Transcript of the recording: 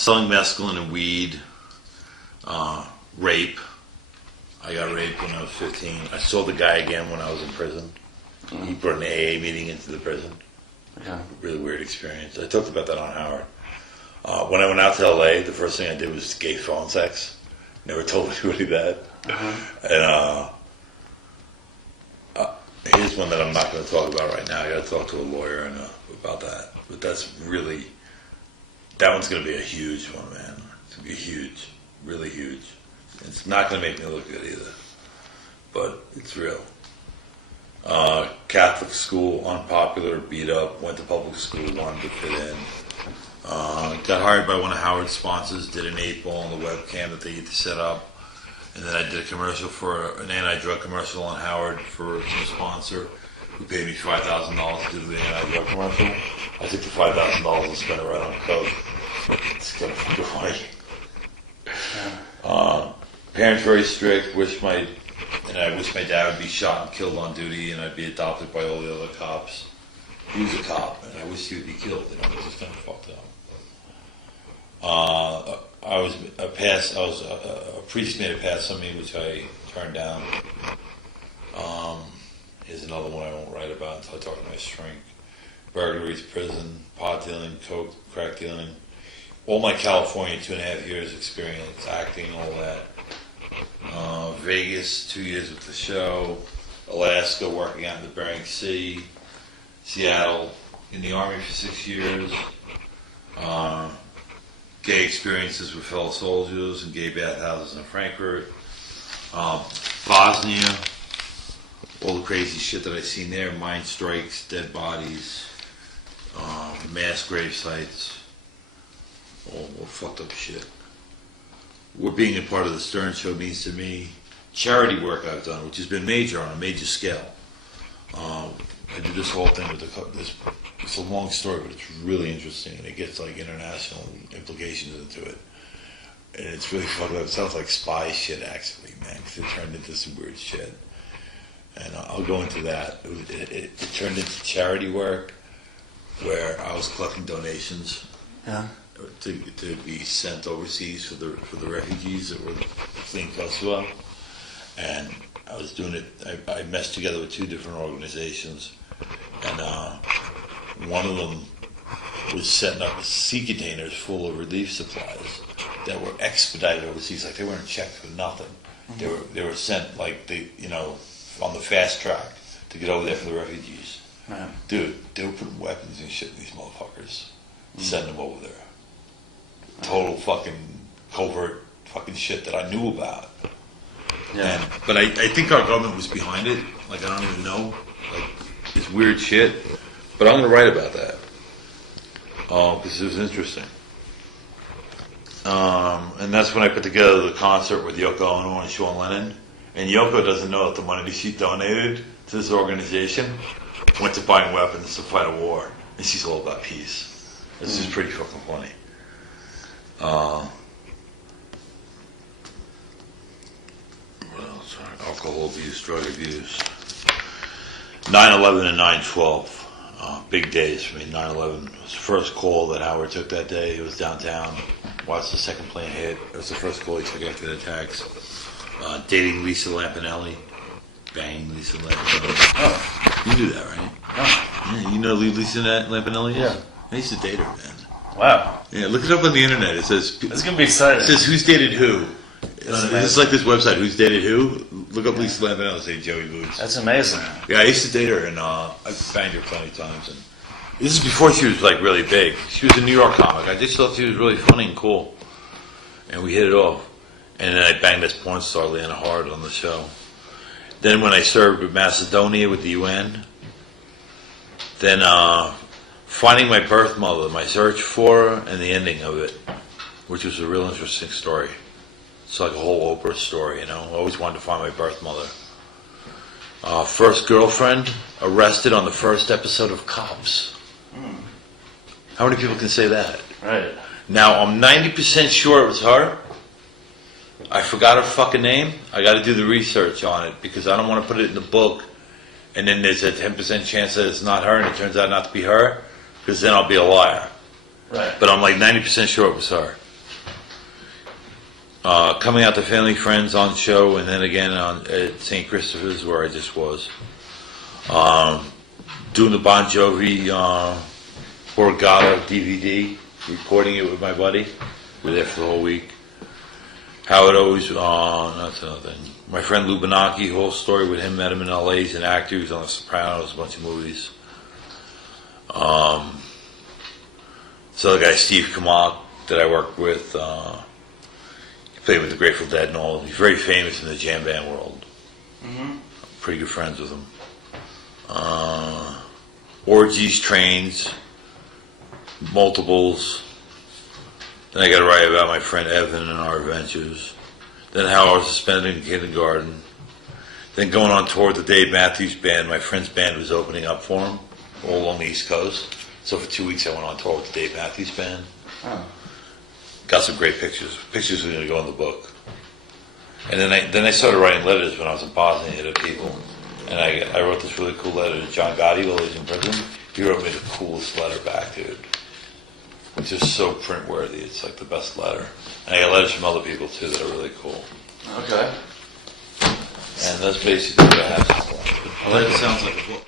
selling mescaline and weed, rape. I got raped when I was 15. I saw the guy again when I was in prison. He brought an AA meeting into the prison. Yeah. Really weird experience. I talked about that on Howard. When I went out to LA, the first thing I did was gay phone sex. Never told anybody that. And here's one that I'm not going to talk about right now. I got to talk to a lawyer about that. But that one's going to be a huge one, man. It's going to be huge, really huge. It's not going to make me look good either, but it's real. Catholic school, unpopular, beat up, went to public school, wanted to fit in. Got hired by one of Howard's sponsors, did an 8-ball on the webcam that they had to set up. And then I did a commercial for an anti-drug commercial on Howard for some sponsor who paid me $5,000 to do the anti-drug commercial. I took the $5,000 and spent it right on coke. It's kind of funny. Parents very strict. I wish my dad would be shot and killed on duty, and I'd be adopted by all the other cops. He was a cop, and I wish he would be killed. It was just kind of fucked up. A priest made a pass on me, which I turned down. Here's another one I won't write about until I talk to my shrink. Burglaries, prison, pot dealing, coke, crack dealing. All my California 2.5 years experience, acting, all that. Vegas, 2 years with the show. Alaska, working out in the Bering Sea. Seattle, in the Army for 6 years. Gay experiences with fellow soldiers and gay bathhouses in Frankfurt. Bosnia, all the crazy shit that I've seen there. Mine strikes, dead bodies, mass grave sites. All fucked up shit. What being a part of the Stern Show means to me. Charity work I've done, which has been major on a major scale. I did this whole thing with it's a long story, but it's really interesting, and it gets like international implications into it. And it's really fucked up. It sounds like spy shit, actually, man, because it turned into some weird shit. And I'll go into that. It turned into charity work where I was collecting donations. Yeah. To be sent overseas for the refugees that were fleeing Kosovo, and I was doing it. I meshed together with 2 different organizations, and one of them was setting up sea containers full of relief supplies that were expedited overseas. Like they weren't checked for nothing. Mm-hmm. They were sent like on the fast track to get over there for the refugees. Yeah. Dude, they were putting weapons and shit in these motherfuckers, sending them over there. Total fucking covert fucking shit that I knew about. Yeah. But I think our government was behind it. Like, I don't even know. Like, it's weird shit. But I'm going to write about that. Because it was interesting. And that's when I put together the concert with Yoko Ono and Sean Lennon. And Yoko doesn't know that the money that she donated to this organization went to buying weapons to fight a war. And she's all about peace. This is pretty fucking funny. What else? Alcohol abuse, drug abuse. 9/11 and 9/12. Big days for me. 9/11 was the first call that Howard took that day. He was downtown. Watched the second plane hit. It was the first call he took after the attacks. Dating Lisa Lampanelli. Banging Lisa Lampanelli. Oh, you knew that, right? Oh. Yeah, you know who Lisa Lampanelli is? Yeah. I used to date her, man. Wow. Yeah, look it up on the internet. It says... It's going to be exciting. It says who's dated who. It's like this website, who's dated who. Look up Lisa Lampanelli, say Joey Boots. That's amazing. Yeah, I used to date her, and I banged her plenty of times. And this is before she was like really big. She was a New York comic. I just thought she was really funny and cool. And we hit it off. And then I banged this porn star, Lana Hard, on the show. Then when I served with Macedonia with the UN, then finding my birth mother, my search for her, and the ending of it, which was a real interesting story. It's like a whole Oprah story, I always wanted to find my birth mother. First girlfriend, arrested on the first episode of Cops. How many people can say that? Right. Now, I'm 90% sure it was her. I forgot her fucking name. I got to do the research on it because I don't want to put it in the book and then there's a 10% chance that it's not her and it turns out not to be her because then I'll be a liar. Right. But I'm like 90% sure it was her. coming out to Family Friends on show, and then again at St. Christopher's where I just was. Doing the Bon Jovi Borgata DVD, recording it with my buddy. We were there for the whole week. How it always, that's another thing. My friend Lou Benacchi, whole story with him, met him in LA. He's an actor, he was on The Sopranos, a bunch of movies. So the guy Steve Kamak that I worked with, he played with the Grateful Dead and all. He's very famous in the jam band world. Mm-hmm. Pretty good friends with him. Orgies, trains, multiples. Then I got to write about my friend Evan and our adventures. Then how I was suspended in kindergarten. Then going on tour with the Dave Matthews Band. My friend's band was opening up for him, all along the East Coast. So for 2 weeks I went on tour with the Dave Matthews Band. Oh. Got some great pictures. Pictures were going to go in the book. And then I started writing letters when I was in Bosnia to people. And I wrote this really cool letter to John Gotti while he was in prison. He wrote me the coolest letter back, dude. It's just so print worthy. It's like the best letter. And I got letters from other people too that are really cool. Okay. And that's basically what I have so far. Well, that sounds like a book.